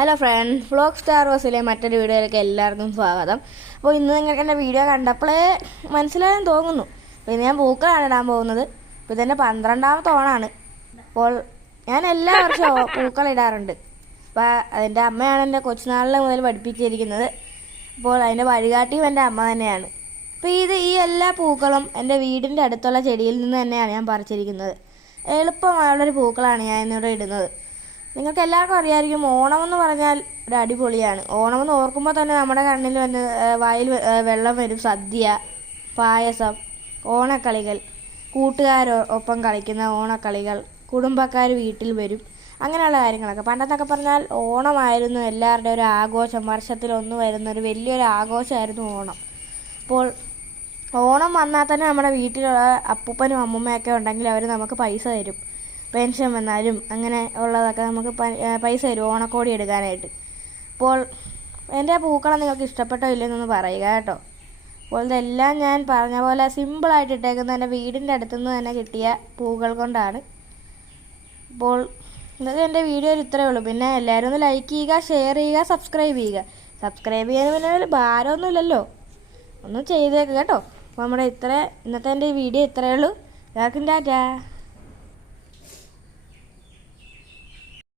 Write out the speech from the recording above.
Hello friends, vlog star റോസിലെ മറ്റൊരു വീഡിയോയിലേക്ക് എല്ലാവർക്കും സ്വാഗതം. അപ്പോൾ ഇന്ന് നിങ്ങൾക്ക് എൻ്റെ വീഡിയോ കണ്ടപ്പോഴേ മനസ്സിലായെന്ന് തോന്നുന്നു. അപ്പോൾ ഇന്ന് ഞാൻ പൂക്കളാണ് ഇടാൻ പോകുന്നത്. അപ്പോൾ ഇതെൻ്റെ 12ാമത്തെ ഓണാണ്. അപ്പോൾ ഞാൻ എല്ലാ വർഷവും പൂക്കളിടാറുണ്ട്. അപ്പോൾ അതിൻ്റെ അമ്മയാണ് എൻ്റെ കൊച്ചുനാളിൽ മുതൽ പഠിപ്പിച്ചിരിക്കുന്നത്. അപ്പോൾ അതിൻ്റെ വഴികാട്ടിയും എൻ്റെ അമ്മ തന്നെയാണ്. അപ്പോൾ ഈ എല്ലാ പൂക്കളും എൻ്റെ വീടിൻ്റെ അടുത്തുള്ള ചെടിയിൽ നിന്ന് തന്നെയാണ് ഞാൻ പറിച്ചിരിക്കുന്നത്. എളുപ്പമായുള്ളൊരു പൂക്കളാണ് ഞാൻ ഇന്നിവിടെ ഇടുന്നത്. നിങ്ങൾക്ക് എല്ലാവർക്കും അറിയാമായിരിക്കും, ഓണമെന്ന് പറഞ്ഞാൽ ഒരു അടിപൊളിയാണ്. ഓണമെന്ന് ഓർക്കുമ്പോൾ തന്നെ നമ്മുടെ കണ്ണിൽ വന്ന് വായിൽ വെള്ളം വരും. സദ്യ, പായസം, ഓണക്കളികൾ, കൂട്ടുകാരൊപ്പം കളിക്കുന്ന ഓണക്കളികൾ, കുടുംബക്കാർ വീട്ടിൽ വരും, അങ്ങനെയുള്ള കാര്യങ്ങളൊക്കെ. പണ്ടത്തൊക്കെ പറഞ്ഞാൽ ഓണമായിരുന്നു എല്ലാവരുടെയും ഒരു ആഘോഷം. വർഷത്തിലൊന്ന് വരുന്നൊരു വലിയൊരു ആഘോഷമായിരുന്നു ഓണം. അപ്പോൾ ഓണം വന്നാൽ തന്നെ നമ്മുടെ വീട്ടിലുള്ള അപ്പൂപ്പനും അമ്മൂമ്മയൊക്കെ ഉണ്ടെങ്കിൽ അവർ നമുക്ക് പൈസ തരും. പെൻഷൻ വന്നാലും അങ്ങനെ ഉള്ളതൊക്കെ നമുക്ക് പൈസ തരും ഓണക്കോടി എടുക്കാനായിട്ട്. അപ്പോൾ എൻ്റെ പൂക്കളം നിങ്ങൾക്ക് ഇഷ്ടപ്പെട്ടോ ഇല്ലെന്നൊന്ന് പറയുക കേട്ടോ. അപ്പോൾ ഇതെല്ലാം ഞാൻ പറഞ്ഞ പോലെ സിമ്പിളായിട്ട് ഇട്ടേക്കുന്നത് എൻ്റെ വീടിൻ്റെ അടുത്തുനിന്ന് തന്നെ കിട്ടിയ പൂക്കൾ കൊണ്ടാണ്. അപ്പോൾ ഇന്നത്തെ എൻ്റെ വീഡിയോയിൽ ഇത്രയേ ഉള്ളൂ. പിന്നെ എല്ലാവരും ഒന്ന് ലൈക്ക് ചെയ്യുക, ഷെയർ ചെയ്യുക, സബ്സ്ക്രൈബ് ചെയ്യുക. സബ്സ്ക്രൈബ് ചെയ്യാൻ പിന്നെ ഒരു ഭാരമൊന്നുമില്ലല്ലോ, ഒന്ന് ചെയ്തേക്ക് കേട്ടോ. അപ്പോൾ ഇന്നത്തെ എൻ്റെ വീഡിയോ ഇത്രയേ ഉള്ളൂ. എല്ലാവർക്കും ടാറ്റാ.